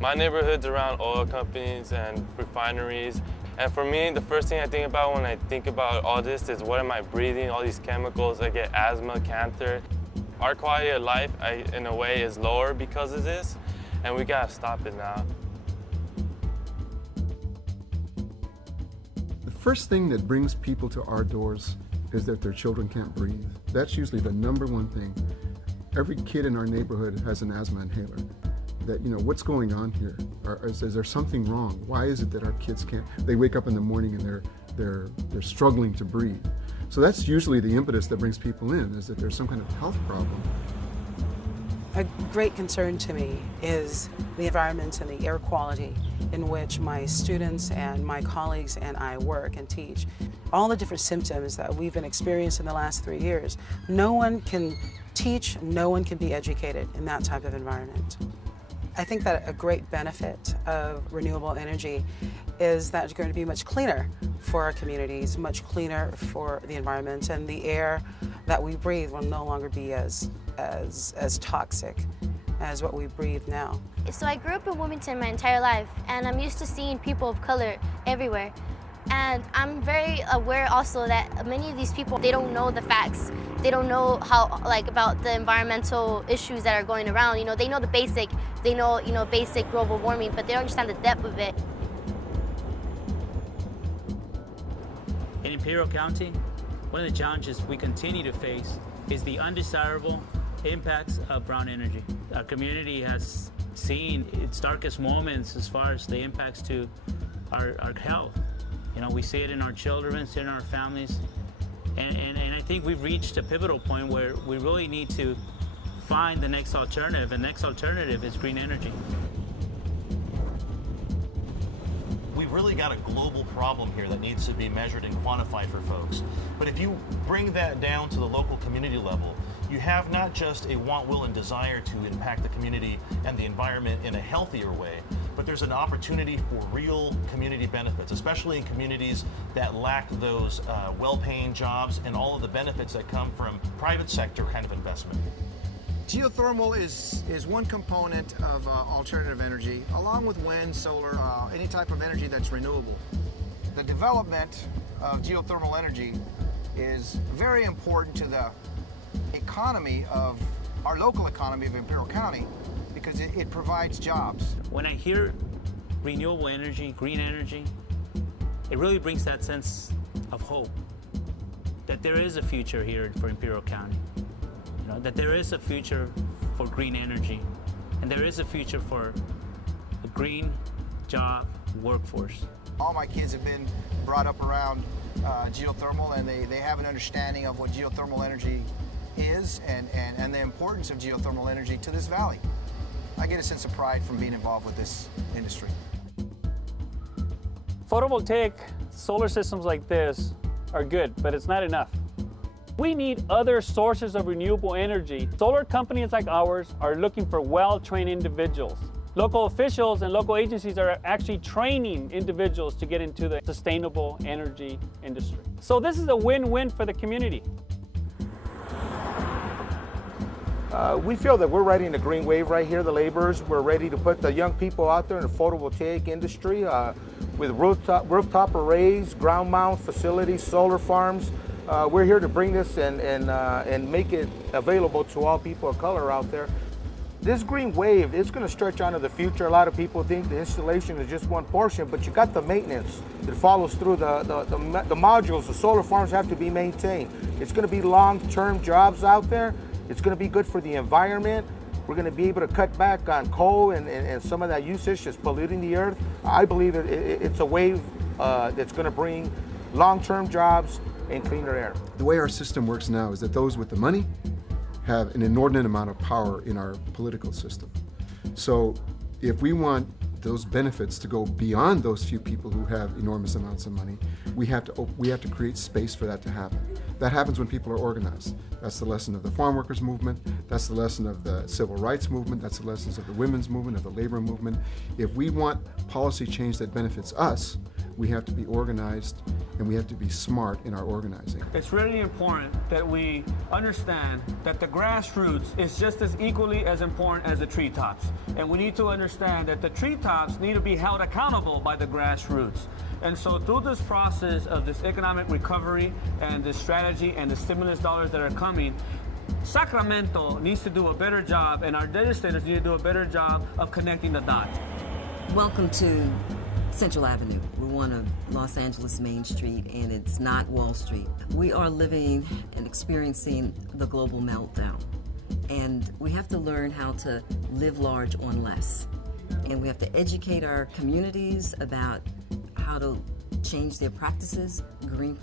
My neighborhood's around oil companies and refineries. And for me, the first thing I think about when I think about all this is what am I breathing, all these chemicals. I get asthma, cancer. Our quality of life, in a way, is lower because of this, and we gotta stop it now. The first thing that brings people to our doors is that their children can't breathe. That's usually the number one thing. Every kid in our neighborhood has an asthma inhaler. That, what's going on here? Is there something wrong? Why is it that our kids can't? They wake up in the morning and they're struggling to breathe. So that's usually the impetus that brings people in, is that there's some kind of health problem. A great concern to me is the environment and the air quality in which my students and my colleagues and I work and teach. All the different symptoms that we've been experiencing in the last 3 years, no one can teach, no one can be educated in that type of environment. I think that a great benefit of renewable energy is that it's going to be much cleaner for our communities, much cleaner for the environment, and the air that we breathe will no longer be as toxic as what we breathe now. So I grew up in Wilmington my entire life, and I'm used to seeing people of color everywhere. And I'm very aware also that many of these people, they don't know the facts. They don't know how, about the environmental issues that are going around. They know the basic, basic global warming, but they don't understand the depth of it. In Imperial County, one of the challenges we continue to face is the undesirable impacts of brown energy. Our community has seen its darkest moments as far as the impacts to our health. We see it in our children, see it in our families. And I think we've reached a pivotal point where we really need to find the next alternative, and the next alternative is green energy. We've really got a global problem here that needs to be measured and quantified for folks. But if you bring that down to the local community level, you have not just a want, will, and desire to impact the community and the environment in a healthier way, but there's an opportunity for real community benefits, especially in communities that lack those well-paying jobs and all of the benefits that come from private sector kind of investment. Geothermal is one component of alternative energy, along with wind, solar, any type of energy that's renewable. The development of geothermal energy is very important to the economy of our local economy of Imperial County, because it provides jobs. When I hear renewable energy, green energy, it really brings that sense of hope that there is a future here for Imperial County. That there is a future for green energy, and there is a future for a green job workforce. All my kids have been brought up around geothermal, and they have an understanding of what geothermal energy is and the importance of geothermal energy to this valley. I get a sense of pride from being involved with this industry. Photovoltaic solar systems like this are good, but it's not enough. We need other sources of renewable energy. Solar companies like ours are looking for well-trained individuals. Local officials and local agencies are actually training individuals to get into the sustainable energy industry. So this is a win-win for the community. We feel that we're riding the green wave right here, the laborers. We're ready to put the young people out there in the photovoltaic industry with rooftop arrays, ground mount facilities, solar farms. We're here to bring this and make it available to all people of color out there. This green wave is going to stretch onto the future. A lot of people think the installation is just one portion, but you got the maintenance that follows through. The modules, the solar farms have to be maintained. It's going to be long-term jobs out there. It's going to be good for the environment. We're going to be able to cut back on coal and some of that usage that's polluting the earth. I believe it's a wave that's going to bring long-term jobs and cleaner air. The way our system works now is that those with the money have an inordinate amount of power in our political system. So if we want those benefits to go beyond those few people who have enormous amounts of money, we have to create space for that to happen. That happens when people are organized. That's the lesson of the farm workers movement. That's the lesson of the civil rights movement. That's the lessons of the women's movement, of the labor movement. If we want policy change that benefits us, we have to be organized and we have to be smart in our organizing. It's really important that we understand that the grassroots is just as equally as important as the treetops. And we need to understand that the treetops need to be held accountable by the grassroots. And so through this process of this economic recovery and this strategy and the stimulus dollars that are coming, Sacramento needs to do a better job, and our legislators need to do a better job of connecting the dots. Welcome to Central Avenue. We're one of Los Angeles Main Street, and it's not Wall Street. We are living and experiencing the global meltdown, and we have to learn how to live large on less. And we have to educate our communities about how to change their practices, green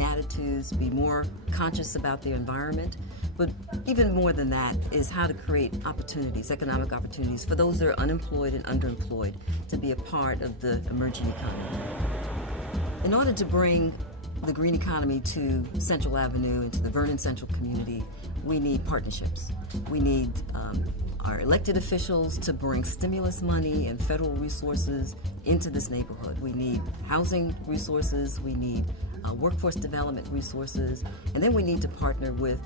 attitudes, be more conscious about their environment. But even more than that is how to create opportunities, economic opportunities for those that are unemployed and underemployed to be a part of the emerging economy. In order to bring the green economy to Central Avenue and to the Vernon Central community, we need partnerships. We need our elected officials to bring stimulus money and federal resources into this neighborhood. We need housing resources, we need workforce development resources, and then we need to partner with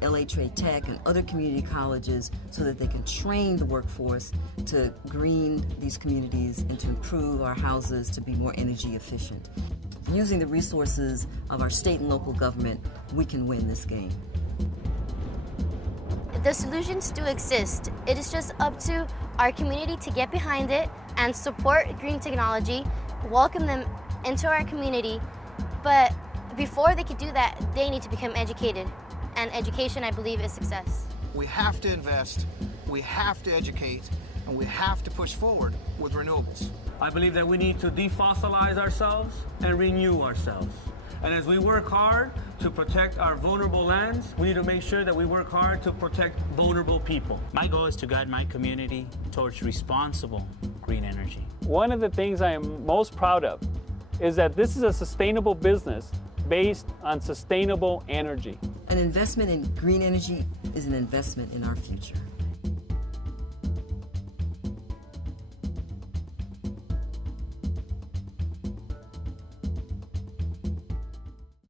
LA Trade Tech and other community colleges so that they can train the workforce to green these communities and to improve our houses to be more energy efficient. Using the resources of our state and local government, we can win this game. The solutions do exist. It is just up to our community to get behind it and support green technology, welcome them into our community. But before they could do that, they need to become educated. And education, I believe, is success. We have to invest, we have to educate, and we have to push forward with renewables. I believe that we need to defossilize ourselves and renew ourselves. And as we work hard to protect our vulnerable lands, we need to make sure that we work hard to protect vulnerable people. My goal is to guide my community towards responsible green energy. One of the things I am most proud of is that this is a sustainable business based on sustainable energy. An investment in green energy is an investment in our future.